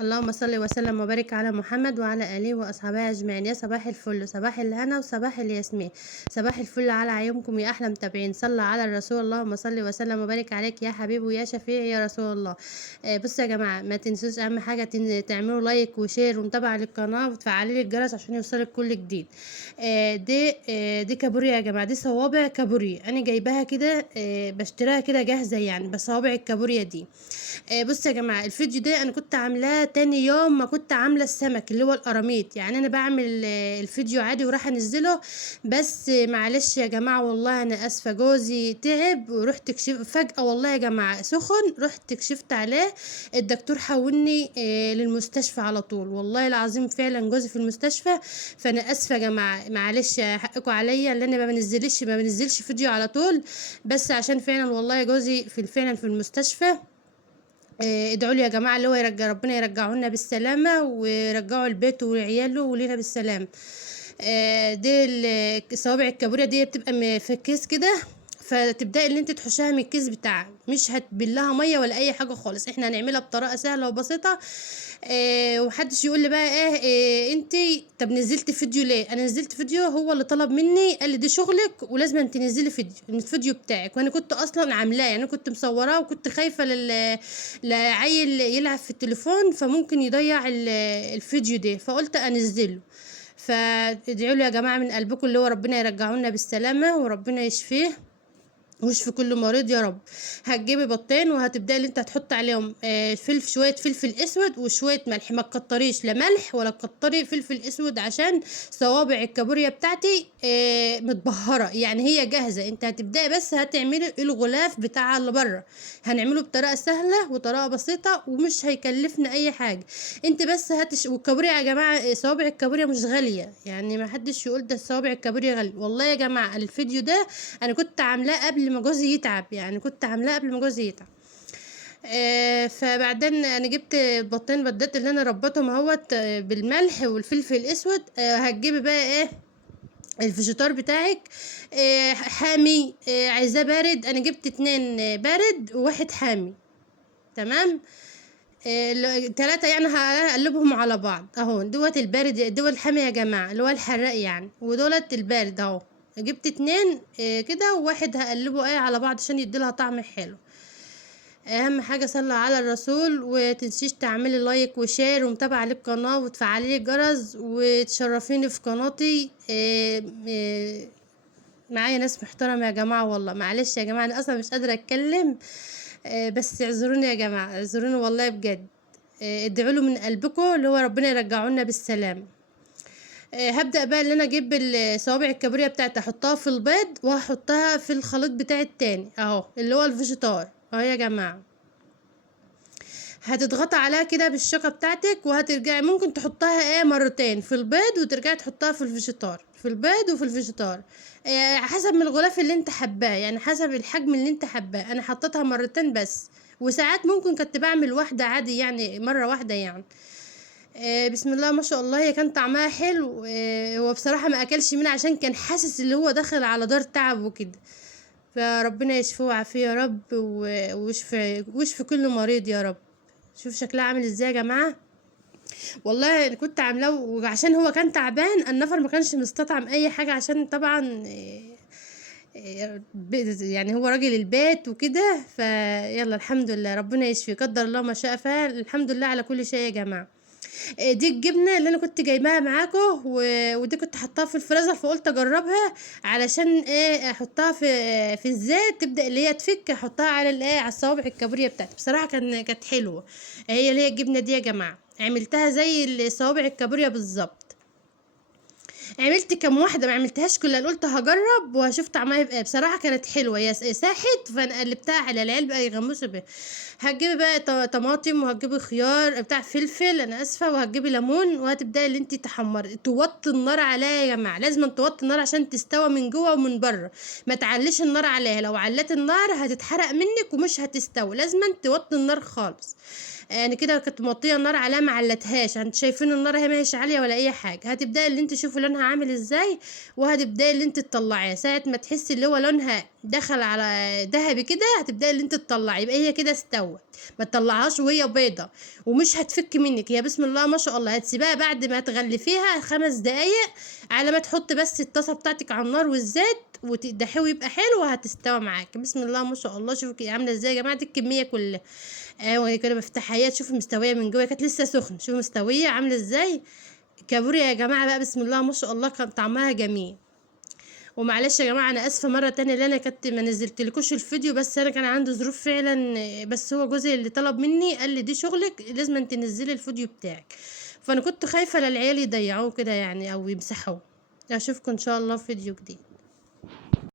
اللهم صل وسلم وبارك على محمد وعلى آله وأصحابه أجمعين. يا صباح الفل، صباح الهنا وصباح الياسمين، صباح الفل على عيونكم يا أحلى متابعين. صلى على الرسول، اللهم صل وسلم وبارك عليك يا حبيبي ويا شفيع يا رسول الله. بصوا يا جماعة، ما تنسوش أهم حاجة تعملوا لايك وشير ومتابعة للقناة وتفعلوا لي الجرس عشان يوصلك كل جديد. دي كابوريا يا جماعة، دي صوابع كابوريا أنا جايباها كده، بشتريها كده جاهزة يعني، بس صوابع الكابوريا دي. بصوا يا جماعه، الفيديو ده انا كنت عاملاه تاني يوم ما كنت عامله السمك اللي هو القراميط. يعني انا بعمل الفيديو عادي وراح انزله، بس معلش يا جماعه والله انا اسفه، جوزي تعب ورحت كشف فجاه والله يا جماعه، سخن، رحت كشفت عليه. الدكتور حولني للمستشفى على طول، والله العظيم فعلا جوزي في المستشفى. فانا اسفه يا جماعه، معلش حقكم عليا اللي انا ما بنزلش فيديو على طول، بس عشان فعلا والله جوزي فعلا في المستشفى. ادعوا لي يا جماعه اللي هو ربنا يرجعه لنا بالسلامه ويرجعوا البيت وعياله ولينا بالسلامه. دي الصوابع الكابوريا دي بتبقى في الكيس كده، فتبداي ان انت تحشها من الكيس بتاعك، مش هتبلها ميه ولا اي حاجه خالص، احنا هنعملها بطريقه سهله وبسيطه. ومحدش يقول لي بقى انت طب نزلت فيديو ليه؟ انا نزلت فيديو، هو اللي طلب مني، قال لي ده شغلك ولازم انت تنزلي فيديو الفيديو بتاعك، وانا كنت اصلا عاملاه، يعني انا كنت مصوراه وكنت خايفه لعيل يلعب في التليفون فممكن يضيع الفيديو ده، فقلت انزله. فادعوا له يا جماعه من قلبكم اللي هو ربنا يرجعه لنا بالسلامه وربنا يشفيه ويشفي كل مريض يا رب. هتجيبي بطين وهتبداي اللي انت هتحط عليهم شويه فلفل اسود وشويه ملح، ما تكتريش لا ملح ولا تكتري فلفل اسود، عشان صوابع الكابوريا بتاعتي متبهره، يعني هي جاهزه، انت هتبداي بس هتعملي الغلاف بتاع اللي بره. هنعمله بطريقه سهله وطريقه بسيطه ومش هيكلفنا اي حاجه. انت بس والكابوريا يا جماعه، صوابع الكابوريا مش غاليه، يعني ما حدش يقول ده صوابع الكابوريا غاليه، والله يا جماعه الفيديو ده انا كنت عاملاه قبل ما جوزي يتعب، يعني كنت عاملاه قبل ما جوزي يتعب. فبعدين انا جبت بطين بدات اللي انا ربطهم اهوت بالملح والفلفل الاسود. هتجيبي بقى الفيجيتار بتاعك حامي، عايزاه بارد، انا جبت 2 بارد وواحد حامي. تمام. 3 يعني هقلبهم على بعض اهو، دوت البارد دوت الحامي يا جماعه اللي هو الحراق يعني، ودولت البارد اهو. جبت 2 كده، وواحد هقلبه على بعض عشان يديلها طعم حلو. اهم حاجه صلى على الرسول، وتنسيش تعملي لايك وشير ومتابعه للقناه وتفعلي لي الجرس وتشرفيني في قناتي. معايا ناس محترمه يا جماعه، والله معلش يا جماعه انا اصلا مش قادره اتكلم. بس اعذروني يا جماعه، اعذروني والله بجد. ادعوا له من قلبكم اللي هو ربنا يرجعه لنا بالسلام. هبدأ بقى اللي انا اجيب الصوابع الكابوريا بتاعتي احطها في البيض وهحطها في الخليط بتاعي التاني اهو اللي هو الفيجيتار اهو يا جماعه. هتضغطي عليها كده بالشوكه بتاعتك وهترجعي، ممكن تحطها مرتين في البيض وترجعي تحطها في الفيجيتار، في البيض وفي الفيجيتار. حسب من الغلاف اللي انت حباه، يعني حسب الحجم اللي انت حباه، انا حطيتها مرتين بس، وساعات ممكن كنت بعمل واحده عادي يعني مره واحده يعني. بسم الله ما شاء الله، هي كان طعمها حلو. هو بصراحه ما اكلش منها عشان كان حاسس اللي هو داخل على دار تعب وكده. فربنا يشفيه ويعافيه يا رب، ويشفي كل مريض يا رب. شوف شكلها عامل ازاي يا جماعه، والله أنا كنت عاملاه وعشان هو كان تعبان، النفر ما كانش مستطعم اي حاجه، عشان طبعا يعني هو راجل البيت وكده. فيلا الحمد لله، ربنا يشفي، قدر الله ما شاء فعل، الحمد لله على كل شيء يا جماعه. دي الجبنه اللي انا كنت جايباها معاكم، ودي كنت حطاها في الفريزر، فقلت اجربها علشان احطها في الزيت تبدا اللي هي تفك، احطها على على الصوابع الكابوريا بتاعتي. بصراحه كانت حلوه. هي اللي هي الجبنه دي يا جماعه عملتها زي الصوابع الكابوريا بالظبط. عملت كم واحده، ما عملتهاش كلها، قلت هجرب وهشوف طعمها يبقى إيه. بصراحه كانت حلوه، يا ساحت، فانا قلبتها على العيال بقى يغمسوا بيها. هتجيبي بقى طماطم، وهتجيبي خيار بتاع فلفل، انا اسفه، وهتجيبي ليمون، وهتبداي اللي انت تحمري، توطي النار عليها يا جماعه، لازم توطي النار عشان تستوى من جوه ومن بره. ما تعليش النار عليها، لو علت النار هتتحرق منك ومش هتستوي، لازم توطي النار خالص. يعني كده كنت موطيه النار عليها ما علتهاش، انتوا شايفين النار اهي ماهيش عاليه ولا اي حاجه. هتبداي اللي انت تشوفوا لونها عامل ازاي، وهتبداي اللي انت تطلعيها ساعه ما تحسي اللي هو لونها دخل على ذهبي كده، هتبداي اللي انت تطلعي، يبقى هي كده استوت. ما تطلعهاش وهي بيضه، ومش هتفك منك، هي بسم الله ما شاء الله. هتسيبها بعد ما تغلفيها 5 دقايق، على ما تحط بس الطاسه بتاعتك على النار والزيت وتقدحيه ويبقى حلو، وهتستوى معاك بسم الله ما شاء الله. شوفوا عامله ازاي يا جماعه، دي الكميه كلها. وهي كده بفتحها، هي تشوف مستويه من جوه، كانت لسه سخنه، شوف مستويه عامله ازاي. كابوريا يا جماعه بقى بسم الله ما شاء الله، كان طعمها جميل. ومعلش يا جماعه انا اسفه مره تانية اللي انا كنت ما نزلتلكوش الفيديو، بس انا كان عندي ظروف فعلا. بس هو جوزي اللي طلب مني، قال لي دي شغلك لازم انت تنزلي الفيديو بتاعك، فانا كنت خايفه للعيال يضيعوه كده يعني او يمسحوه. اشوفكم ان شاء الله في فيديو جديد.